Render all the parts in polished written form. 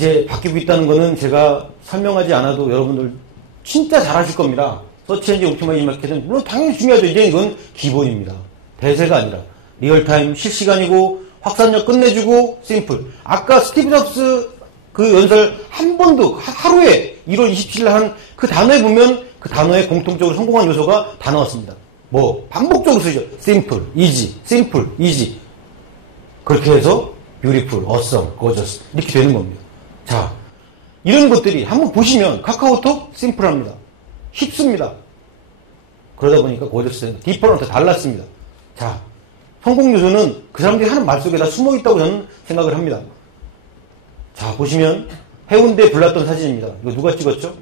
이제 바뀌고 있다는 거는 제가 설명하지 않아도 여러분들 진짜 잘 아실 겁니다. 서치엔진 옵티마이징 마켓은 물론 당연히 중요하죠. 이제 이건 기본입니다. 대세가 아니라 리얼타임 실시간이고 확산력 끝내주고 심플. 아까 스티브 잡스 그 연설 한 번도 하루에 1월 27일 한 그 단어에 보면 그 단어에 공통적으로 성공한 요소가 다 나왔습니다. 뭐 반복적으로 쓰죠. 심플, 이지, 심플, 이지. 그렇게 해서 뷰티풀, 어썸, 거저스 이렇게 되는 겁니다. 자, 이런 것들이 한번 보시면 카카오톡 심플합니다. 쉽습니다. 그러다 보니까 고저스, 디퍼런트 달랐습니다. 자, 성공 요소는 그 사람들이 하는 말 속에 다 숨어 있다고 저는 생각을 합니다. 자, 보시면 해운대에 불났던 사진입니다. 이거 누가 찍었죠?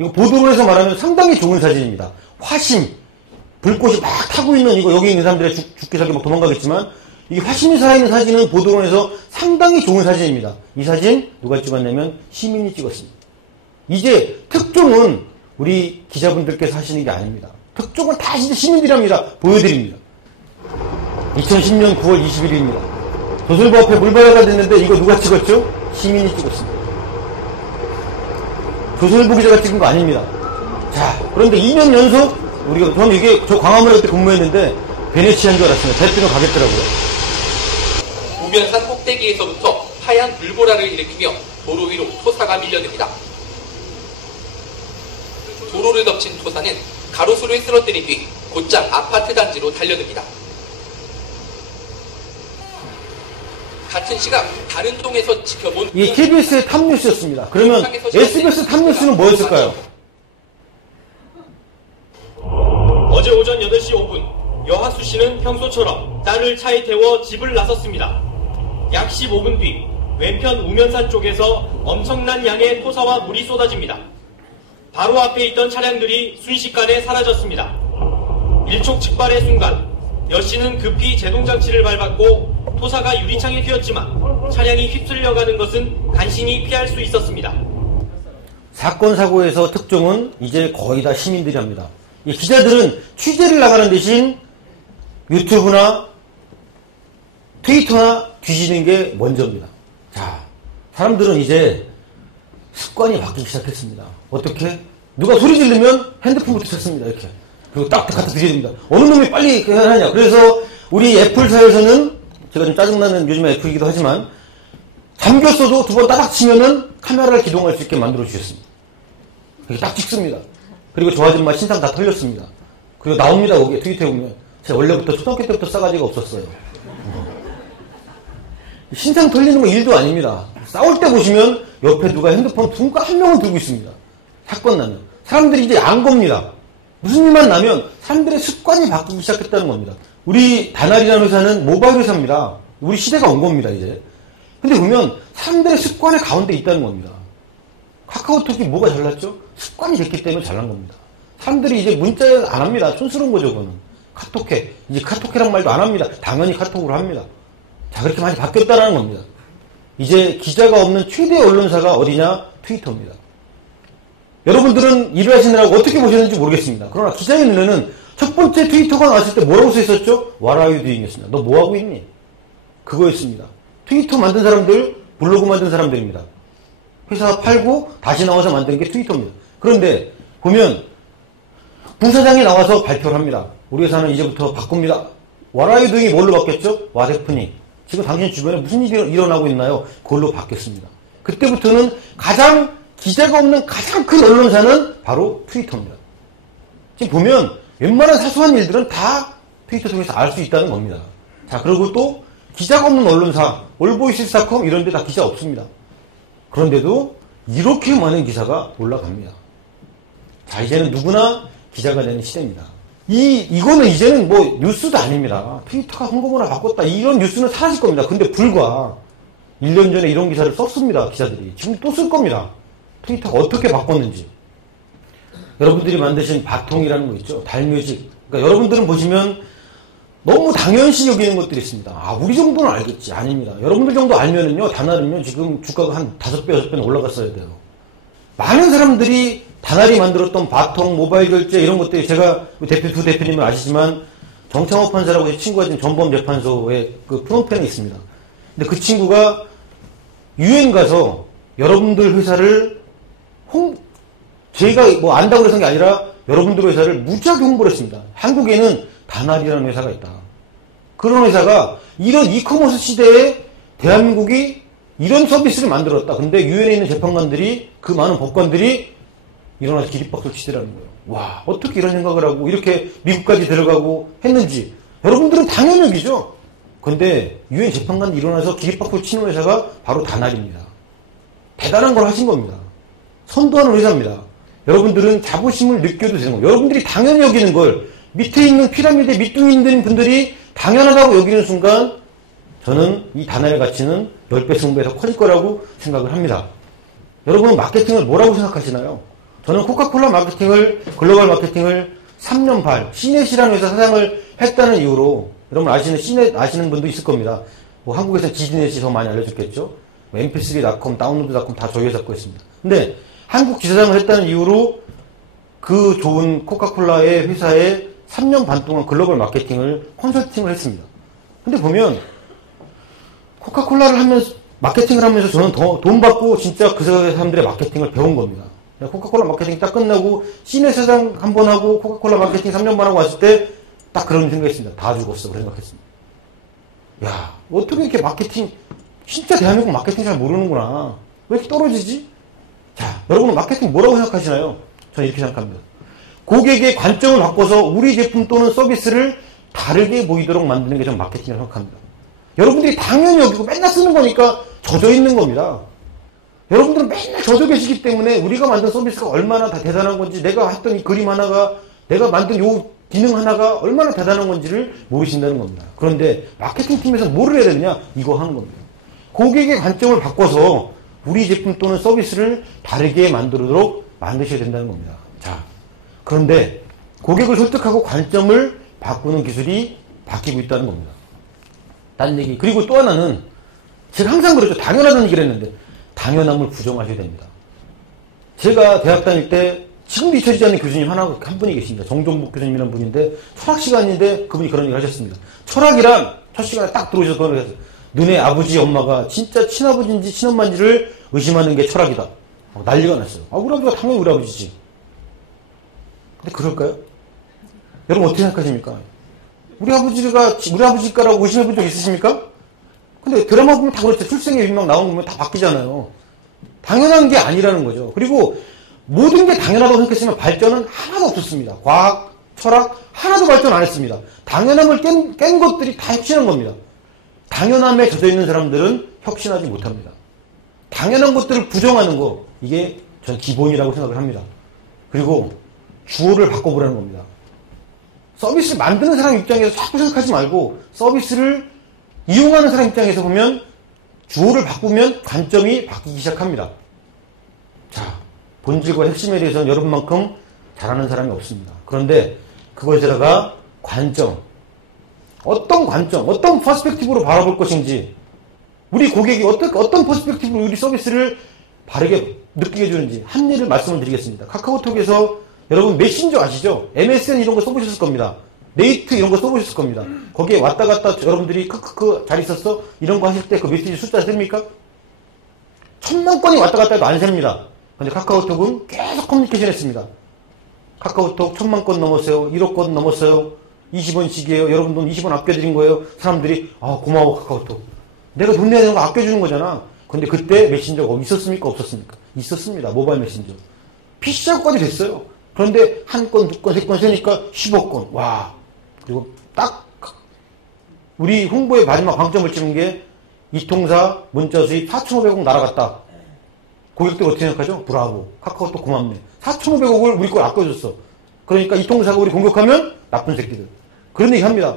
이거 보도론에서 말하면 상당히 좋은 사진입니다. 화심, 불꽃이 막 타고 있는 이거 여기 있는 사람들의 죽기 살기 막 도망가겠지만 이 화심이 살아있는 사진은 보도론에서 상당히 좋은 사진입니다. 이 사진 누가 찍었냐면 시민이 찍었습니다. 이제 특종은 우리 기자분들께서 하시는 게 아닙니다. 특종은 다 진짜 시민들이랍니다. 보여드립니다. 2010년 9월 21일입니다. 조선일보 앞에 물바다가 됐는데 이거 누가 찍었죠? 시민이 찍었습니다. 조선일보 기자가 찍은 거 아닙니다. 자, 그런데 2년 연속 저는 이게 저 광화문에 그때 근무했는데 베네치아인 줄 알았습니다. 대표는 가겠더라고요. 우면산 꼭대기에서부터 하얀 불보라를 일으키며 도로 위로 토사가 밀려듭니다. 도로를 덮친 토사는 가로수를 쓰러뜨린 뒤 곧장 아파트 단지로 달려듭니다. 같은 시각 다른 동에서 지켜본 이 KBS의 탑뉴스였습니다. 그러면 SBS 탑뉴스는 뭐였을까요? 어제 오전 8시 5분 여하수 씨는 평소처럼 딸을 차에 태워 집을 나섰습니다. 약 15분 뒤 왼편 우면산 쪽에서 엄청난 양의 토사와 물이 쏟아집니다. 바로 앞에 있던 차량들이 순식간에 사라졌습니다. 일촉즉발의 순간 여 씨는 급히 제동장치를 밟았고 토사가 유리창에 휘었지만 차량이 휩쓸려가는 것은 간신히 피할 수 있었습니다. 사건 사고에서 특종은 이제 거의 다 시민들이 합니다. 이 기자들은 취재를 나가는 대신 유튜브나 트위터나 뒤지는 게 먼저입니다. 자, 사람들은 이제 습관이 바뀌기 시작했습니다. 어떻게? 누가 소리 지르면 핸드폰부터 찾습니다. 이렇게. 그리고 딱 갖다 드립니다. 어느 놈이 빨리 하냐. 그래서 우리 애플사에서는 제가 좀 짜증나는 요즘에 애플이기도 하지만 잠겼어도 두 번 따닥 치면은 카메라를 기동할 수 있게 만들어 주셨습니다. 이렇게 딱 찍습니다. 그리고 저 아줌마 신상 다 털렸습니다. 그리고 나옵니다. 거기에 트위터에 보면. 제가 원래부터 초등학교 때부터 싸가지가 없었어요. 신상 털리는 건 일도 아닙니다. 싸울 때 보시면 옆에 누가 핸드폰 누가 한 명은 들고 있습니다. 사건 나면. 사람들이 이제 안 겁니다. 무슨 일만 나면 사람들의 습관이 바뀌기 시작했다는 겁니다. 우리 다날이라는 회사는 모바일 회사입니다. 우리 시대가 온 겁니다, 이제. 근데 보면 사람들의 습관의 가운데 있다는 겁니다. 카카오톡이 뭐가 잘났죠? 습관이 됐기 때문에 잘난 겁니다. 사람들이 이제 문자를 안 합니다. 촌스러운 거죠, 그거는. 카톡해. 이제 카톡해란 말도 안 합니다. 당연히 카톡으로 합니다. 자, 그렇게 많이 바뀌었다는 겁니다. 이제 기자가 없는 최대 언론사가 어디냐? 트위터입니다. 여러분들은 일을 하시느라고 어떻게 보셨는지 모르겠습니다. 그러나 기자의 눈에는 첫 번째 트위터가 나왔을 때 뭐라고 써있었죠? What are you doing? 였습니다. 너 뭐하고 있니? 그거였습니다. 트위터 만든 사람들, 블로그 만든 사람들입니다. 회사 팔고 다시 나와서 만든 게 트위터입니다. 그런데 보면 부사장이 나와서 발표를 합니다. 우리 회사는 이제부터 바꿉니다. What are you doing이 뭘로 바뀌었죠? What happening? 지금 당신 주변에 무슨 일이 일어나고 있나요? 그걸로 바뀌었습니다. 그때부터는 기자가 없는 가장 큰 언론사는 바로 트위터입니다. 지금 보면 웬만한 사소한 일들은 다 트위터 통해서 알 수 있다는 겁니다. 자, 그리고 또 기자가 없는 언론사, 올보이스닷컴 이런 데 다 기자 없습니다. 그런데도 이렇게 많은 기사가 올라갑니다. 자, 이제는 누구나 기자가 되는 시대입니다. 이거는 이제는 뭐 뉴스도 아닙니다. 트위터가 홍보문화 바꿨다. 이런 뉴스는 사라질 겁니다. 근데 불과 1년 전에 이런 기사를 썼습니다. 기자들이. 지금 또 쓸 겁니다. 트위터가 어떻게 바꿨는지. 여러분들이 만드신 바통이라는 거 있죠. 달뮤직. 그러니까 여러분들은 보시면 너무 당연시 여기는 것들이 있습니다. 아, 우리 정도는 알겠지. 아닙니다. 여러분들 정도 알면은요, 다날이면 지금 주가가 한 5배, 6배는 올라갔어야 돼요. 많은 사람들이 다날이 만들었던 바통, 모바일 결제 이런 것들이 제가 두 대표님은 아시지만 정창호 판사라고 친구가 지금 전범재판소에 그 프놈펜에 있습니다. 근데 그 친구가 유엔 가서 여러분들 회사를 제가 뭐 안다고 그래서 게 아니라 여러분들 회사를 무지하게 홍보를 했습니다. 한국에는 다날이라는 회사가 있다. 그런 회사가 이런 이커머스 시대에 대한민국이 이런 서비스를 만들었다. 근데 유엔에 있는 재판관들이 그 많은 법관들이 일어나서 기립박수를 치더라는 거예요. 와, 어떻게 이런 생각을 하고 이렇게 미국까지 들어가고 했는지. 여러분들은 당연히 여기죠. 근데 유엔 재판관이 일어나서 기립박수를 치는 회사가 바로 다날입니다. 대단한 걸 하신 겁니다. 선도하는 회사입니다. 여러분들은 자부심을 느껴도 되는 거예요. 여러분들이 당연히 여기는 걸 밑에 있는 피라미드에 밑둥이 있는 분들이 당연하다고 여기는 순간 저는 이 다날의 가치는 10배, 20배 더 커질 거라고 생각을 합니다. 여러분은 마케팅을 뭐라고 생각하시나요? 저는 코카콜라 마케팅을, 글로벌 마케팅을 3년 반, 시넷이라는 회사 사장을 했다는 이유로, 여러분 아시는 시넷 아시는 분도 있을 겁니다. 뭐 한국에서 지디넷이 더 많이 알려졌겠죠? mp3.com, 다운로드.com 다 저희 회사 거였습니다. 근데 한국 지사장을 했다는 이유로 그 좋은 코카콜라의 회사에 3년 반 동안 글로벌 마케팅을 컨설팅을 했습니다. 근데 보면 코카콜라를 하면서 마케팅을 하면서 저는 더 돈 받고 진짜 그 사람들의 마케팅을 배운 겁니다. 코카콜라 마케팅 딱 끝나고 시내 사장 한 번 하고 코카콜라 마케팅 3년 반 하고 왔을 때 딱 그런 생각했습니다. 다 죽었어. 그런 생각했습니다. 야, 어떻게 이렇게 마케팅 진짜 대한민국 마케팅 잘 모르는구나. 왜 이렇게 떨어지지? 자, 여러분은 마케팅 뭐라고 생각하시나요? 저는 이렇게 생각합니다. 고객의 관점을 바꿔서 우리 제품 또는 서비스를 다르게 보이도록 만드는 게 저는 마케팅이라고 생각합니다. 여러분들이 당연히 여기고 맨날 쓰는 거니까 젖어 있는 겁니다. 여러분들은 맨날 젖어 계시기 때문에 우리가 만든 서비스가 얼마나 다 대단한 건지, 내가 했던 이 그림 하나가, 내가 만든 요 기능 하나가 얼마나 대단한 건지를 모르신다는 겁니다. 그런데 마케팅 팀에서 뭐를 해야 되느냐? 이거 하는 겁니다. 고객의 관점을 바꿔서 우리 제품 또는 서비스를 다르게 만들도록 만드셔야 된다는 겁니다. 자, 그런데 고객을 설득하고 관점을 바꾸는 기술이 바뀌고 있다는 겁니다. 딴 얘기. 그리고 또 하나는 제가 항상 그랬죠. 당연하다는 얘기를 했는데 당연함을 부정하셔야 됩니다. 제가 대학 다닐 때 지금도 잊혀지지 않는 교수님 한 분이 계십니다. 정종복 교수님이라는 분인데 철학 시간인데 그분이 그런 얘기를 하셨습니다. 철학이란 첫 시간에 딱 들어오셔서 그런 얘기를 했어요. 너네 아버지 엄마가 진짜 친아버지인지 친엄마인지를 의심하는 게 철학이다. 난리가 났어요. 우리 아버지가 당연히 우리 아버지지. 근데 그럴까요? 여러분 어떻게 생각하십니까? 우리 아버지가라고 의심해 본 적 있으십니까? 근데 드라마 보면 다 그렇죠. 출생의 비막 나오는 거 보면 다 바뀌잖아요. 당연한 게 아니라는 거죠. 그리고 모든 게 당연하다고 생각했으면 발전은 하나도 없었습니다. 과학, 철학 하나도 발전 안 했습니다. 당연함을 깬 것들이 다 혁신한 겁니다. 당연함에 젖어있는 사람들은 혁신하지 못합니다. 당연한 것들을 부정하는 거, 이게 전 기본이라고 생각을 합니다. 그리고 주어를 바꿔보라는 겁니다. 서비스를 만드는 사람 입장에서 자꾸 생각하지 말고 서비스를 이용하는 사람 입장에서 보면 주어를 바꾸면 관점이 바뀌기 시작합니다. 자, 본질과 핵심에 대해서는 여러분만큼 잘하는 사람이 없습니다. 그런데 그것에다가 관점, 어떤 관점, 어떤 퍼스펙티브로 바라볼 것인지, 우리 고객이 어떤 퍼스펙티브로 우리 서비스를 바르게 느끼게 해주는지 한 일을 말씀을 드리겠습니다. 카카오톡에서 여러분 메신저 아시죠? MSN 이런 거 써보셨을 겁니다. 네이트 이런 거 써보셨을 겁니다. 거기에 왔다 갔다 여러분들이 크크크 잘 있었어? 이런 거 하실 때 그 메시지 숫자 셉니까? 1000만 건이 왔다 갔다 해도 안 셉니다. 근데 카카오톡은 계속 커뮤니케이션 했습니다. 카카오톡 1000만 건 넘었어요. 1억 건 넘었어요. 20원씩이에요. 여러분 돈 20원 아껴드린 거예요. 사람들이 고마워 카카오톡. 내가 돈 내야 되는 거 아껴주는 거잖아. 근데 그때 메신저가 있었습니까? 없었습니까? 있었습니다. 모바일 메신저. PC하고까지 됐어요. 그런데 한 건, 두 건, 세 건 세니까 10억 건. 와. 그리고 딱 우리 홍보의 마지막 방점을 찍은 게 이통사 문자 수입 4,500억 날아갔다. 고객들 어떻게 생각하죠? 브라보. 카카오톡 고맙네. 4,500억을 우리 걸 아껴줬어. 그러니까 이통사가 우리 공격하면 나쁜 새끼들. 그런 얘기 합니다.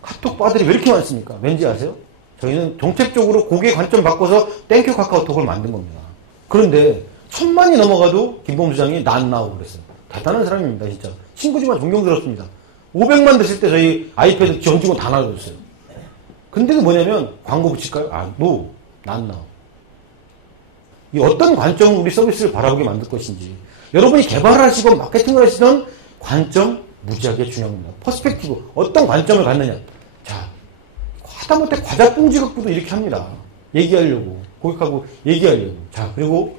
카톡 바들이 왜 이렇게 많습니까? 왠지 아세요? 저희는 정책적으로 고객 관점 바꿔서 땡큐 카카오톡을 만든 겁니다. 그런데 1000만이 넘어가도 김범수 장이 난 나오고 그랬어요. 대단한 사람입니다, 진짜. 친구지만 존경스럽습니다. 500만 됐을 때 저희 아이패드 전 직원 다 나눠줬어요. 근데 그 뭐냐면 광고 붙일까요? 난 나오. 이 어떤 관점으로 우리 서비스를 바라보게 만들 것인지, 여러분이 개발을 하시건 마케팅을 하시던 관점 무지하게 중요합니다. 퍼스펙티브, 어떤 관점을 갖느냐. 자, 하다못해 과자 봉지 갖고도 이렇게 합니다. 얘기하려고, 고객하고 얘기하려고. 자, 그리고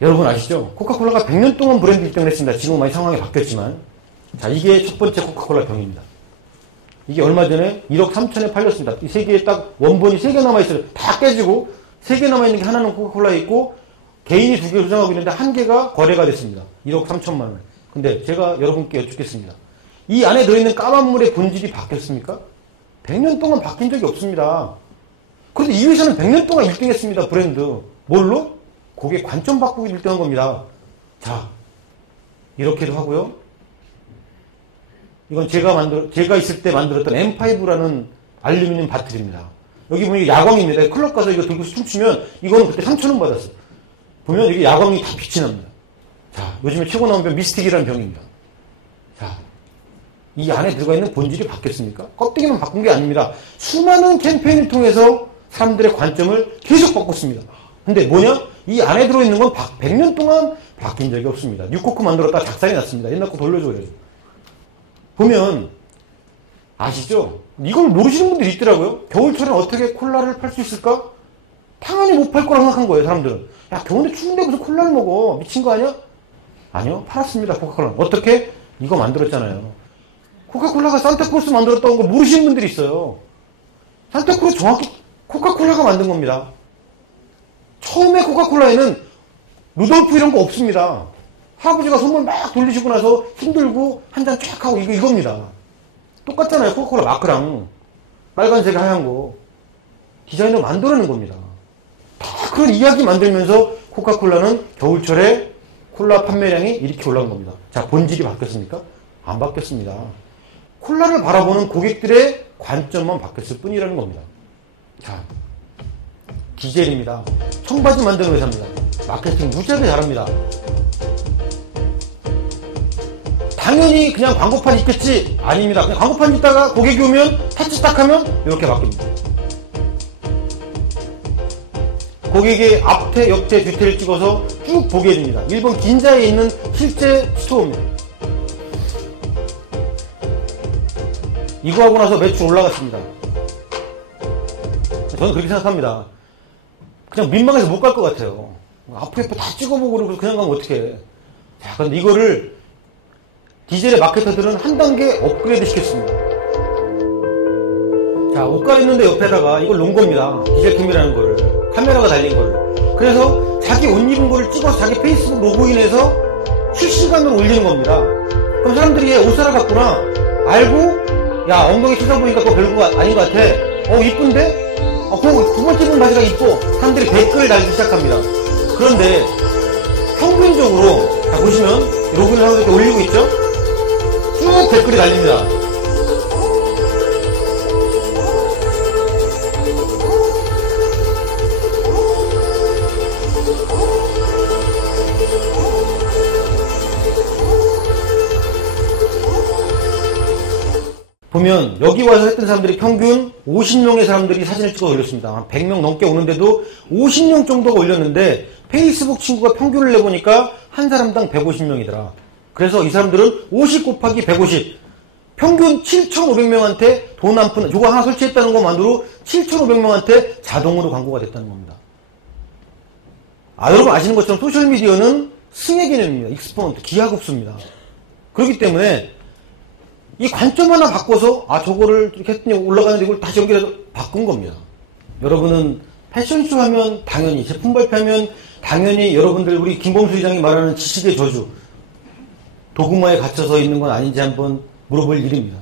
여러분 아시죠? 코카콜라가 100년 동안 브랜드 입장을 했습니다. 지금 많이 상황이 바뀌었지만. 자, 이게 첫 번째 코카콜라 병입니다. 이게 얼마 전에 1억 3천에 팔렸습니다. 이 세 개에 딱 원본이 3개 남아있어요. 다 깨지고 3개 남아있는 게 하나는 코카콜라에 있고 개인이 2개 소장하고 있는데 1개가 거래가 됐습니다. 1억 3천만 원. 근데 제가 여러분께 여쭙겠습니다. 이 안에 들어있는 까만 물의 본질이 바뀌었습니까? 100년 동안 바뀐 적이 없습니다. 그런데 이 회사는 100년 동안 1등 했습니다. 브랜드. 뭘로? 고객 관점 바꾸고 1등한 겁니다. 자, 이렇게도 하고요. 이건 제가 있을 때 만들었던 M5라는 알루미늄 바틀입니다. 여기 보면 이게 야광입니다. 클럽 가서 이거 들고 춤추면 이거는 그때 3,000원 받았어요. 보면 이게 야광이 다 빛이 납니다. 자, 요즘에 최고 나온 병 미스틱이라는 병입니다. 자, 이 안에 들어가 있는 본질이 바뀌었습니까? 껍데기만 바꾼 게 아닙니다. 수많은 캠페인을 통해서 사람들의 관점을 계속 바꿨습니다. 근데 뭐냐? 이 안에 들어있는 건 100년 동안 바뀐 적이 없습니다. 뉴코크 만들었다가 작살이 났습니다. 옛날 거 돌려줘요. 보면 아시죠? 이걸 모르시는 분들이 있더라고요. 겨울철엔 어떻게 콜라를 팔 수 있을까? 당연히 못 팔 거라고 생각한 거예요. 사람들은. 야, 겨울에 추운데 무슨 콜라를 먹어? 미친 거 아니야? 아니요. 팔았습니다. 코카콜라. 어떻게? 이거 만들었잖아요. 코카콜라가 산타크로스 만들었다는 걸 모르시는 분들이 있어요. 산타크로스 정확히 코카콜라가 만든 겁니다. 처음에 코카콜라에는 루돌프 이런 거 없습니다. 할아버지가 선물 막 돌리시고 나서 힘들고 한 잔 쫙 하고 이겁니다. 똑같잖아요. 코카콜라 마크랑 빨간색 하얀 거. 디자인을 만들어낸 겁니다. 다 그런 이야기 만들면서 코카콜라는 겨울철에 콜라 판매량이 이렇게 올라간 겁니다. 자, 본질이 바뀌었습니까? 안 바뀌었습니다. 콜라를 바라보는 고객들의 관점만 바뀌었을 뿐이라는 겁니다. 자, 디젤입니다. 청바지 만드는 회사입니다. 마케팅 무지하게 잘합니다. 당연히 그냥 광고판 있겠지? 아닙니다. 그냥 광고판 있다가 고객이 오면 타치 딱 하면 이렇게 바뀝니다. 고객의 앞태, 옆태, 뒤태를 찍어서 쭉 보게 해줍니다. 일본 긴자에 있는 실제 스토어입니다. 이거 하고 나서 매출 올라갔습니다. 저는 그렇게 생각합니다. 그냥 민망해서 못 갈 것 같아요. 앞에 다 찍어보고 그러고 그냥 가면 어떡해. 자, 근데 이거를 디젤의 마케터들은 한 단계 업그레이드 시켰습니다. 자, 옷 갈아입는데 옆에다가 이걸 놓은 겁니다. 디젤캠이라는 거를. 카메라가 달린 거를. 그래서 자기 옷 입은 거를 찍어서 자기 페이스북 로그인해서 실시간으로 올리는 겁니다. 그럼 사람들이 얘 옷 사러 갔구나. 알고, 야, 엉덩이 씻어보니까 그거 별거 아닌 것 같아. 이쁜데? 그 두 번째 본 바지가 이뻐. 사람들이 댓글을 달기 시작합니다. 그런데 평균적으로, 자, 보시면 로그인을 하고 이렇게 올리고 있죠? 쭉 댓글이 달립니다. 보면 여기 와서 했던 사람들이 평균 50명의 사람들이 사진을 찍어 올렸습니다. 한 100명 넘게 오는데도 50명 정도가 올렸는데 페이스북 친구가 평균을 내보니까 한 사람당 150명이더라. 그래서 이 사람들은 50 곱하기 150 평균 7,500명한테 돈 한 푼, 요거 하나 설치했다는 것만으로 7,500명한테 자동으로 광고가 됐다는 겁니다. 여러분 아시는 것처럼 소셜미디어는 승의 개념입니다. 익스포넌트, 기하급수입니다. 그렇기 때문에 이 관점 하나 바꿔서 저거를 이렇게 했더니 올라가는데 이걸 다시 연결해서 바꾼 겁니다. 여러분은 패션쇼 하면 당연히, 제품 발표하면 당연히 여러분들 우리 김범수 회장이 말하는 지식의 저주, 도구마에 갇혀서 있는 건 아닌지 한번 물어볼 일입니다.